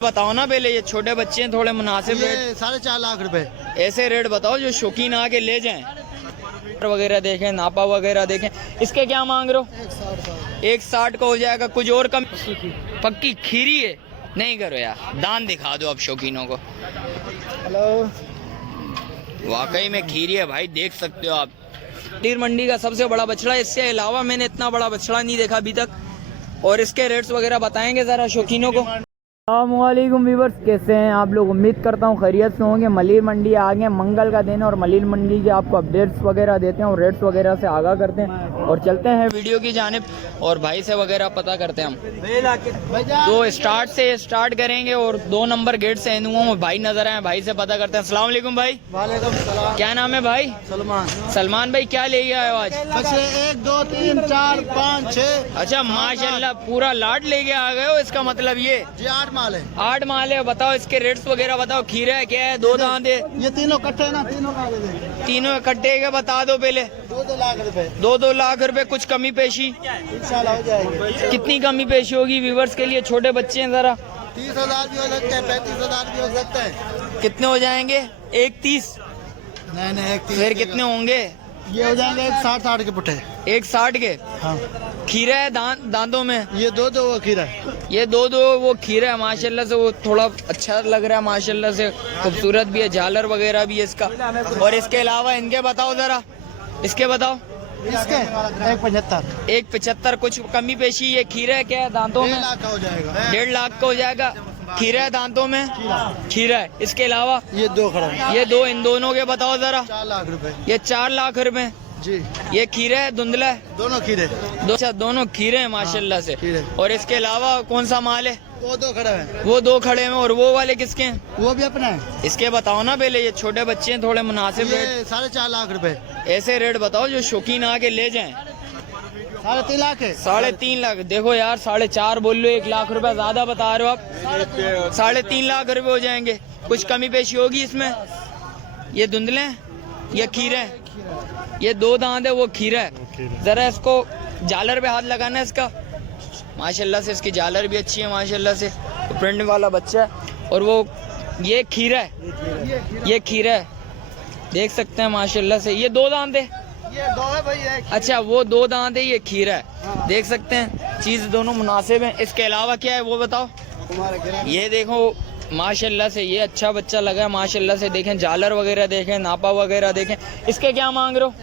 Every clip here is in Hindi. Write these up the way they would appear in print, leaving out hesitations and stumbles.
बताओ ना पहले, ये छोटे बच्चे हैं, थोड़े मुनासिब रेट। 4.5 लाख रुपए। ऐसे रेट बताओ जो शौकीन आके ले जाएं। वगैरह देखें, नापा वगैरह देखें। इसके क्या मांग रहे हो? 1.60 का हो जाएगा। कुछ और कम? पक्की खीरी है? नहीं करो यार, दान दिखा दो अब शौकीनों को। हेलो, वाकई में खीरी है भाई, देख सकते हो आप। तीर मंडी का सबसे बड़ा बछड़ा, इससे अलावा मैंने इतना बड़ा बछड़ा नहीं देखा अभी तक। और इसके रेट्स वगैरह बताएंगे ज़रा शौकीनों को। अस्सलामुअलैकुम व्यूअर्स, कैसे हैं आप लोग? उम्मीद करता हूँ खैरियत से होंगे। मलिर मंडी आ गए, मंगल का दिन, और मलिर मंडी के आपको अपडेट्स वगैरह देते हैं और रेट्स वगैरह से आगाह करते हैं। और चलते हैं वीडियो की जानिब और भाई से वगैरह पता करते हैं हम। तो स्टार्ट करेंगे और 2 नंबर गेट से एंड हुआ। भाई नजर आए, भाई से पता करते हैं। अस्सलाम वालेकुम भाई। वालेकुम सलाम। क्या नाम है भाई? सलमान। सलमान भाई, क्या ले आए हो आज? बच्चे 1 2 3 4 5 6। अच्छा माशाल्लाह, पूरा लाट लेके आ गए हो। इसका मतलब ये जी 8 माल है। 8 माल है। बताओ इसके रेट्स वगैरह बताओ। खीरा है, क्या है? 2 दांत है? ये तीनों इकट्ठे हैं ना, तीनों का दे। तीनों इकट्ठे के बता दो पहले। 2 लाख रुपए। 2 लाख रुपए। कुछ कमी पेशी इंशाल्लाह हो जाएगी। कितनी कमी पेशी होगी व्यूवर्स के लिए? छोटे बच्चे हैं जरा। 30,000 भी हो सकते हैं, 35,000 भी हो सकते हैं। कितने हो जाएंगे? 1.30? नहीं 1 फिर कितने होंगे? ये हो जाएंगे 60 के पुट्ठे। 1.60 के। हाँ, खीरा है दांतों में? ये 2 खीरा है। ये 2 वो खीरा है माशाल्लाह से। वो थोड़ा अच्छा लग रहा है माशाल्लाह से, खूबसूरत भी है, झालर वगैरह भी है इसका। और इसके अलावा इनके बताओ जरा, इसके बताओ। इसके 1.75। 1.75। कुछ कमी पेशी? ये खीरा है, क्या है दांतों में? 1.5 लाख का हो जाएगा। 1.5 लाख का हो जाएगा। खीरा है दांतों में? खीरा है। इसके अलावा ये 2 खड़ा है। ये 2, इन दोनों के बताओ जरा। 4 लाख रुपए। ये 4 लाख रुपए। जी, ये खीरा है, धुंधला है? दोनों खीरे। अच्छा, दोनों खीरे हैं माशाल्लाह से। खीरे। और इसके अलावा कौन सा माल है? वो 2 खड़ा है। वो 2 खड़े हैं। और वो वाले किसके हैं? वो भी अपना है। इसके बताओ ना पहले, ये छोटे बच्चे हैं, थोड़े मुनासिब रेट। ये 4.5 लाख रुपए। ऐसे रेट बताओ जो शौकीन आके ले जाएं। 3.5 लाख है। 3.5 लाख। देखो यार, 4.5 बोल लो, 1 लाख रुपए ज्यादा बता रहे हो आप। 3.5 लाख रुपए हो जाएंगे। कुछ कमी पेशी होगी इसमें? ये धुंधले हैं, ये खीरे हैं? ये 2 दांत है, वो खीरा है। जरा इसको झालर पे हाथ लगाना है इसका। माशाल्लाह से इसकी झालर भी अच्छी है माशाल्लाह से। प्रिंट वाला बच्चा है। और वो ये खीरा है, ये खीरा है, देख सकते हैं माशाल्लाह से। ये 2 दांत है? ये 2 है भाई। अच्छा, वो 2 दांत है, ये खीरा है। देख सकते हैं, चीज दोनों मुनासिब हैं। इसके अलावा क्या है वो बताओ। ये देखो माशाल्लाह से, ये अच्छा बच्चा लगा है माशाल्लाह से। देखें झालर वगैरह देखें, नापा वगैरह देखें। इसके क्या मांग रहे हो?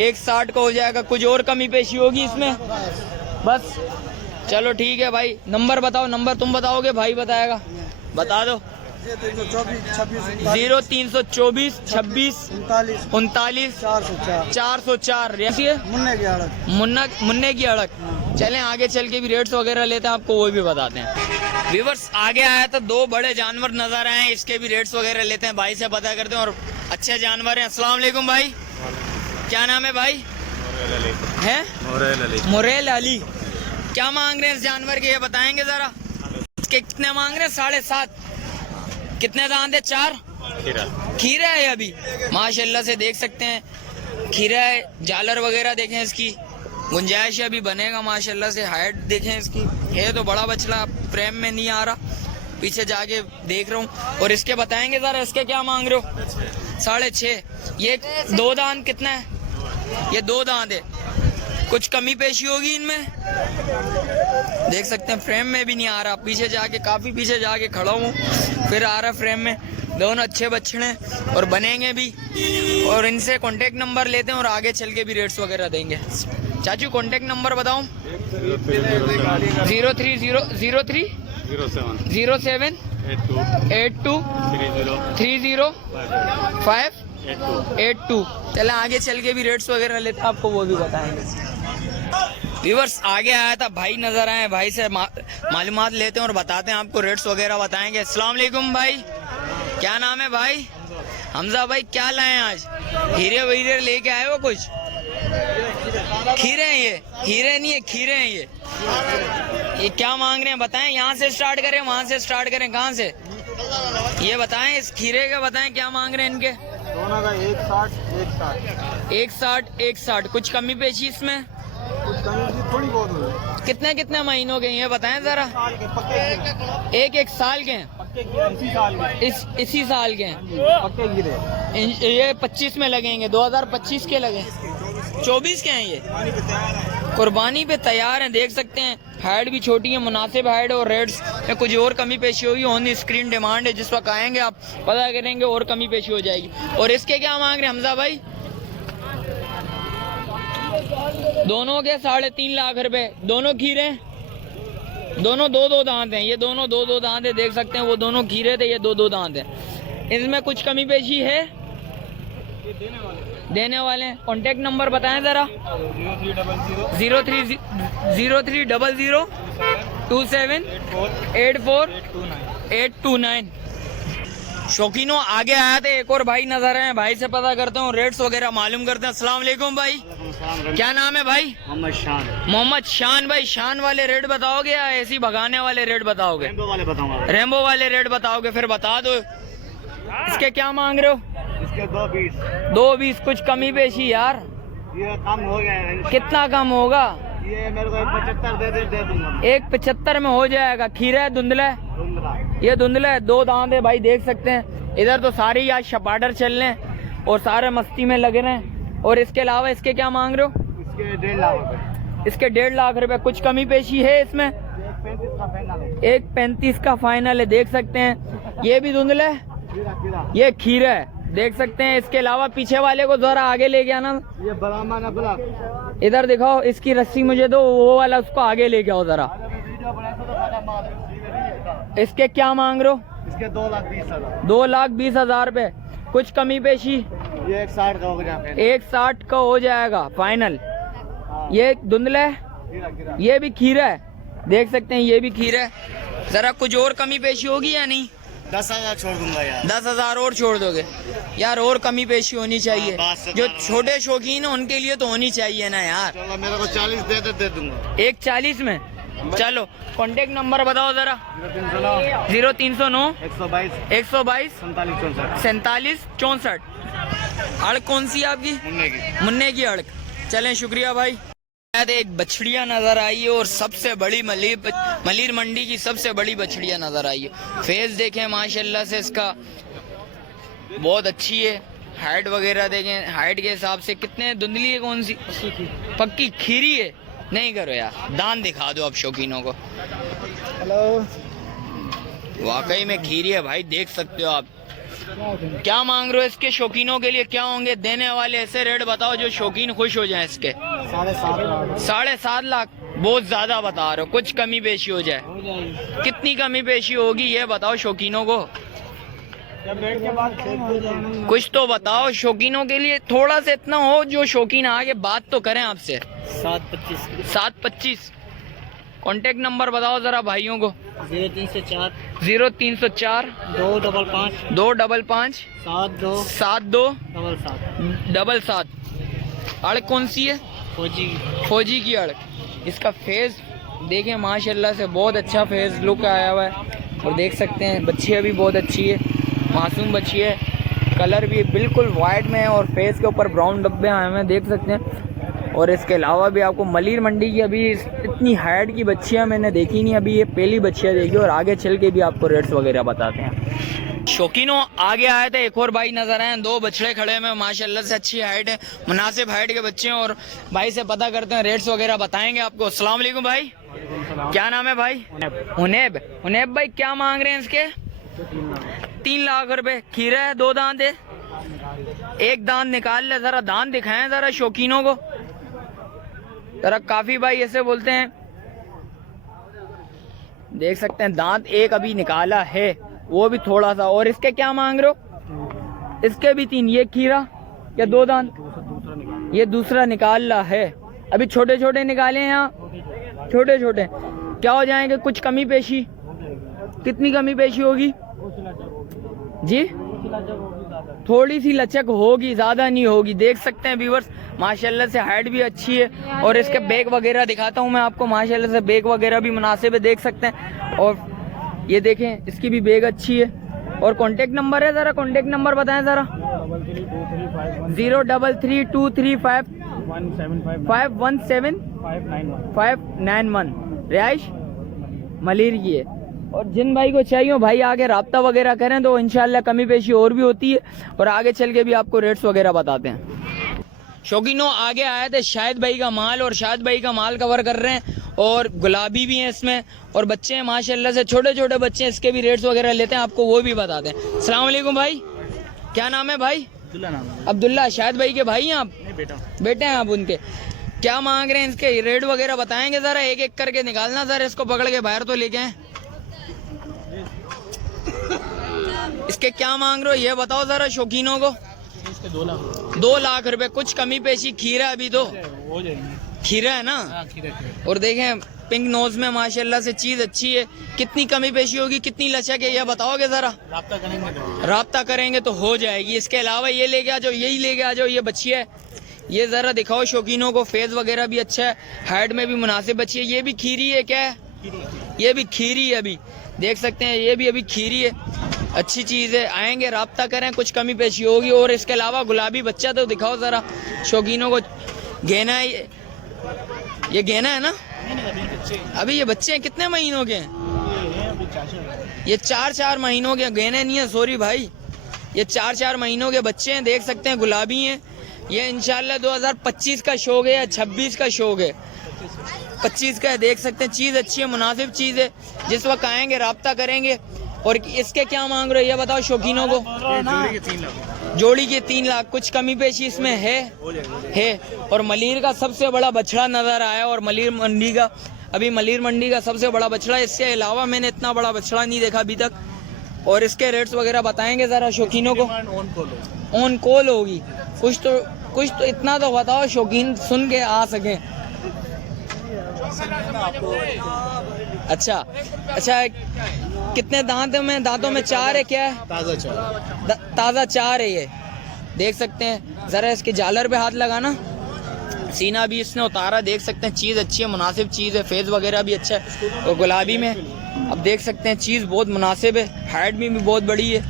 1.60 का हो जाएगा। कुछ और कमी पेशी होगी इसमें? बस चलो ठीक है भाई। नंबर बताओ। नंबर तुम बताओगे, भाई बताएगा? बता दो। 0324 26 39 404। मुन्ने की अड़क। चलें आगे चल के भी रेट्स वगैरह लेते हैं, आपको वो भी बताते हैं। व्यूअर्स, आगे आया तो 2 बड़े जानवर नजर आए हैं, इसके भी रेट्स वगैरह लेते हैं, भाई से पता करते हैं। और अच्छे जानवर हैं। अस्सलाम वालेकुम भाई, क्या नाम है भाई? है मोरेल अली। क्या मांग रहे हैं इस जानवर के, ये बताएंगे जरा? इसके कितने मांग रहे हैं? 7.5। कितने दांत है? 4 खीरा है अभी माशाल्लाह से, देख सकते हैं खीरा है। झालर वगैरह देखें, इसकी गुंजाइश अभी बनेगा माशाल्लाह से। हाइट देखें इसकी, है तो बड़ा बछड़ा, फ्रेम में नहीं आ रहा, पीछे जाके देख रहा हूँ। और इसके बताएंगे जरा, इसके क्या मांग रहे हो? 6.5। ये 2 दांत कितना है? ये 2 दांत है। कुछ कमी पेशी होगी इनमें? देख सकते हैं फ्रेम में भी नहीं आ रहा, पीछे जाके, काफी पीछे जाके खड़ा हूँ, फिर आ रहा फ्रेम में। दोनों अच्छे बच्चे हैं और बनेंगे भी। और इनसे कांटेक्ट नंबर लेते हैं और आगे चल के भी रेट्स वगैरह देंगे। चाचू कांटेक्ट नंबर बताऊं? 0303 07 82 30 582। चले आगे चल के भी रेट्स वगैरह लेते हैं, आपको वो भी बताएंगे। व्यूअर्स, आगे आया था भाई नजर आए, भाई से मालूमात लेते हैं और बताते हैं आपको, रेट्स वगैरह बताएंगे। अस्सलाम वालेकुम भाई, क्या नाम है भाई? हमजा भाई, क्या लाए आज? हीरे वीरे लेके आए हो कुछ? खीरे हैं ये? हीरे नहीं है, खीरे हैं ये क्या मांग रहे हैं बताएं? यहाँ से स्टार्ट करें, वहाँ से स्टार्ट करें, कहाँ से? ये बताएं, इस खीरे का बताएं क्या मांग रहे हैं इनके? दोनों का 1.60 1.60। कुछ कमी पेशी इसमें? थोड़ी बहुत कितने कितने महीनों के ये बताएं जरा। एक साल के हैं, इसी साल के हैं। ये 25 में लगेंगे, 2025 के लगे, 24 के हैं ये, कुर्बानी पे तैयार हैं। देख सकते हैं हाइट भी छोटी है, मुनासिब हाइट, और रेट्स में कुछ और कमी पेशी होगी। ऑन स्क्रीन डिमांड है, जिस वक्त आएंगे आप पता करेंगे और कमी पेशी हो जाएगी। और इसके क्या मांग रहे हैं हमजा भाई? दोनों के 3.5 लाख रुपए, दोनों खीरे, दोनों 2-2 दांत हैं। ये दोनों 2-2 दांत है, देख सकते हैं। वो दोनों खीरे थे, ये 2-2 दांत है। इसमें कुछ कमी पेशी है, देने वाले हैं। कॉन्टेक्ट नंबर बताएं जरा। 0300 27 84 829। शौकीनों आगे आया थे, एक और भाई नजर आए, भाई से पता करते हूँ, रेट्स वगैरह मालूम करते हैं। अस्सलाम वालेकुम भाई, क्या नाम है भाई? मोहम्मद शान। मोहम्मद शान भाई, शान वाले रेट बताओगे या ऐसी भगाने वाले रेट बताओगे? रेम्बो वाले बताऊंगा। रेम्बो वाले रेट बताओगे, फिर बता दो। इसके क्या मांग रहे हो? इसके 2.20। 2.20 कुछ कमी पेशी यार, ये कम हो गया है। कितना कम होगा? ये मेरे को 1.75 दे दूंगा। 1.75 में हो जाएगा। खीरा है, धुंधला है, ये धुंधला है, 2 दांत है भाई, देख सकते हैं। इधर तो सारे आज शपाटर चल रहे हैं और सारे मस्ती में लगे रहे हैं। और इसके अलावा इसके क्या मांग रहे हो? इसके 1.5 लाख रुपए। इसके 1.5 लाख रुपए। कुछ कमी पेशी है इसमें? 1.35 का फाइनल है, देख सकते हैं। ये भी धुंधला है, ये खीरा है, देख सकते हैं। इसके अलावा पीछे वाले को जरा आगे लेके आना। ये ब्राह्मण है, ब्लैक। इधर दिखाओ, इसकी रस्सी मुझे दो, वो वाला उसको आगे लेके आओ जरा। इसके क्या मांग रहे हो? इसके 2,20,000। 2,20,000 रुपए। कुछ कमी पेशी? ये 1.60 का हो गया। 1.60 का हो जाएगा फाइनल। ये धुंधला है, ये भी खीरा है, देख सकते हैं। ये भी खीरा है। जरा कुछ और कमी पेशी होगी या नहीं? 10,000 छोड़ दूंगा यार। 10,000 और छोड़ दोगे यार? और कमी पेशी होनी चाहिए, जो छोटे शौकीन है उनके लिए तो होनी चाहिए ना यार। चलो मेरे को 40 दे दूंगा। 1.40 में चलो। कॉन्टेक्ट नंबर बताओ जरा। 0309 122 47 64। अड़क कौन सी है आपकी? मुन्ने की अड़क। चलें, शुक्रिया भाई। एक बछड़िया नजर आई है और सबसे बड़ी मलीर मंडी की सबसे बड़ी बछड़िया नजर आई है। फेस देखें माशाल्लाह से इसका बहुत अच्छी है। हाइट वगैरह देखें, हाइट के हिसाब से कितने धुंधली है, कौन सी? पक्की खीरी है। नहीं करो यार, दान दिखा दो आप शौकीनों को। हेलो, वाकई में खीरी है भाई, देख सकते हो आप। क्या मांग रहे हो इसके शौकीनों के लिए? क्या होंगे देने वाले? ऐसे रेट बताओ जो शौकीन खुश हो जाए इसके। 7.5 लाख। बहुत ज्यादा बता रहे हो, कुछ कमी पेशी हो जाए? कितनी कमी पेशी होगी ये बताओ शौकीनों को। कुछ तो बताओ शौकीनों के लिए, थोड़ा सा इतना हो जो शौकीन आगे बात तो करें आपसे। 7.25। कॉन्टेक्ट नंबर बताओ जरा भाइयों को। 0304 255 72 77। अड़क कौन सी है? फौजी की अड़क। इसका फेस देखें माशाल्लाह से, बहुत अच्छा फेस लुक आया हुआ है। और देख सकते हैं बच्चियाँ भी बहुत अच्छी है, मासूम बच्ची है। कलर भी बिल्कुल वाइट में है और फेस के ऊपर ब्राउन डब्बे आए हुए हैं, देख सकते हैं। और इसके अलावा भी आपको मलीर मंडी की अभी इतनी हाइट की बच्चियाँ मैंने देखी नहीं, अभी ये पहली बच्चियाँ देखी। और आगे चल के भी आपको रेट्स वगैरह बताते हैं। शौकीनों आगे आए थे, एक और भाई नजर आए, 2 बछड़े खड़े हैं माशाल्लाह से, अच्छी हाइट है, मुनासिब हाइट के बच्चे हैं। और भाई से पता करते हैं, रेट्स वगैरह बताएंगे आपको। अस्सलाम वालेकुम भाई, क्या नाम है भाई? हुनैब। हुनैब भाई क्या मांग रहे हैं इसके? 3 लाख रुपए। खीरा है, 2 दांत है, 1 दांत निकाल ले, जरा दांत दिखाएं जरा शौकीनों को जरा। काफी भाई ऐसे बोलते हैं, देख सकते हैं दांत एक अभी निकाला है, वो भी थोड़ा सा। और इसके क्या मांग रहे हो? इसके भी 3। ये खीरा या 2 दांत? ये दूसरा निकाला है, अभी छोटे छोटे निकाले हैं यहाँ, छोटे छोटे। क्या हो जाएंगे? कुछ कमी पेशी? कितनी कमी पेशी होगी जी? थोड़ी सी लचक होगी, ज्यादा नहीं होगी। देख सकते हैं व्यूअर्स माशाल्लाह से हाइट भी अच्छी है। और इसके बैग वगैरह दिखाता हूं मैं आपको, माशाल्लाह से बैग वगैरह भी मुनासिब है, देख सकते हैं। और ये देखें इसकी भी बैग अच्छी है। और कॉन्टेक्ट नंबर है, जरा कॉन्टेक्ट नंबर बताएं जरा। 033235175 591 रिहाइश मलिर की है। और जिन भाई को चाहिए हो भाई आगे राब्ता वगैरह करें तो इंशाल्लाह कमी पेशी और भी होती है और आगे चल के भी आपको रेट्स वगैरह बताते हैं। शौकीनों आगे आए थे शाहिद भाई का माल और शाहिद भाई का माल कवर कर रहे हैं और गुलाबी भी हैं इसमें और बच्चे हैं माशाल्लाह से, छोटे छोटे बच्चे हैं, इसके भी रेट्स वगैरह लेते हैं, आपको वो भी बताते हैं। अस्सलाम वालेकुम भाई, क्या नाम है भाई? अब्दुल्ला नाम है। अब्दुल्ला। शाहिद भाई के भाई हैं आप? नहीं बेटा। बेटे हैं आप उनके? क्या मांग रहे हैं इसके रेट वगैरह बताएंगे जरा, एक एक करके निकालना सर, इसको पकड़ के बाहर तो लेके आए। इसके क्या मांग रहे हो ये बताओ जरा शौकीनों को। इसके 2 लाख 2 लाख रुपए, कुछ कमी पेशी। खीरा अभी तो हो जाएंगे। खीरा है ना? हाँ, खीरा। और देखें पिंक नोज में माशाल्लाह से चीज अच्छी है। कितनी कमी पेशी होगी, कितनी लचक है ये बताओगे जरा? राब्ता करेंगे तो राब्ता करेंगे तो हो जाएगी। इसके अलावा ये लेके आ जाओ, यही लेके आ जाओ, ये बच्ची है, ये जरा दिखाओ शौकीनों को। फेस वगैरह भी अच्छा है, हाइट में भी मुनासिब बच्ची है। ये भी खीरी है क्या है? ये भी खीरी है, अभी देख सकते हैं ये भी अभी खीरी है, अच्छी चीज़ है। आएंगे राब्ता करें, कुछ कमी पेशी होगी। और इसके अलावा गुलाबी बच्चा तो दिखाओ ज़रा शौकीनों को। गेना है ये गेना है ना? अभी ये बच्चे हैं, कितने महीनों के हैं? ये 4 महीनों के। गेने नहीं है, सॉरी भाई, ये 4 महीनों के बच्चे हैं, देख सकते हैं गुलाबी हैं। ये इंशाल्लाह 2025 का शौक है या 26 का शौक है? 25 का है, देख सकते हैं। चीज़ अच्छी है, मुनासिब चीज़ है। जिस वक्त आएंगे राब्ता करेंगे। और इसके क्या मांग रहे हो ये बताओ शौकीनों को। जोड़ी के 3 लाख, कुछ कमी पेशी इसमें है। और मलिर का सबसे बड़ा बछड़ा नजर आया और मलिर मंडी का, अभी मलिर मंडी का सबसे बड़ा बछड़ा। इसके अलावा मैंने इतना बड़ा बछड़ा नहीं देखा अभी तक। और इसके रेट्स वगैरह बताएंगे जरा शौकीनों को। ऑन कॉल होगी, कुछ तो इतना तो बताओ शौकीन सुन के आ सके। अच्छा, कितने दांतों में 4 है क्या है? ताज़ा 4 है ये, देख सकते हैं। ज़रा इसके जालर पे हाथ लगाना, सीना भी इसने उतारा, देख सकते हैं। चीज़ अच्छी है, मुनासिब चीज़ है, फेस वगैरह भी अच्छा है। और गुलाबी में अब देख सकते हैं चीज़ बहुत मुनासिब है, हाइट भी बहुत बड़ी है,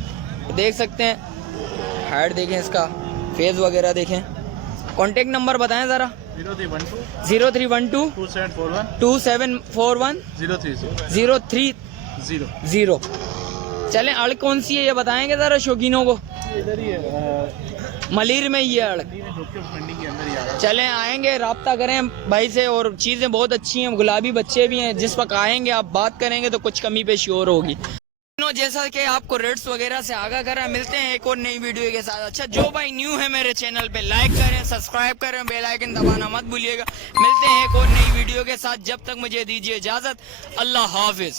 देख सकते हैं। हाइट देखें, इसका फेस वगैरह देखें। कॉन्टेक्ट नंबर बताएं ज़रा। 0312 2741 030। चलें, अड़ कौन सी है ये बताएंगे ज़रा शौकीनों को। इधर ही है, मलिर में ही है अड़। मंडी के अंदर ही आ रहा है। चलें, आएंगे राब्ता करें भाई से। और चीज़ें बहुत अच्छी हैं, गुलाबी बच्चे भी हैं। जिस वक्त आएंगे आप बात करेंगे तो कुछ कमी पेशी और होगी। जैसा कि आपको रेट्स वगैरह से आगाह करा, मिलते हैं एक और नई वीडियो के साथ। अच्छा, जो भाई न्यू है मेरे चैनल पे, लाइक करें, सब्सक्राइब करें, बेल आइकन दबाना मत भूलिएगा। मिलते हैं एक और नई वीडियो के साथ, जब तक मुझे दीजिए इजाजत। अल्लाह हाफिज।